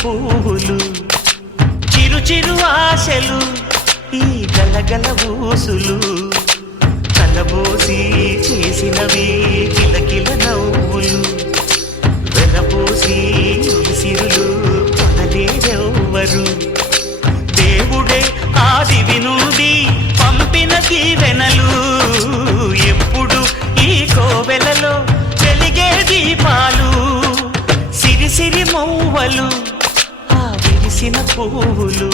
పువ్వులు చిరు చిరు ఆశలు ఈ గలగల ఊసులు కలబోసి చేసినవి కిలకిల నవ్వులు వెలబోసి సిరులు కొనలేరెవ్వరు దేవుడే ఆదివి నుండి పంపిన దీవెనలు ఎప్పుడు ఈ కోవెలలో వెలిగే దీపాలు సిరి సిరి మౌవలు ఆ విరిసిన పువ్వులు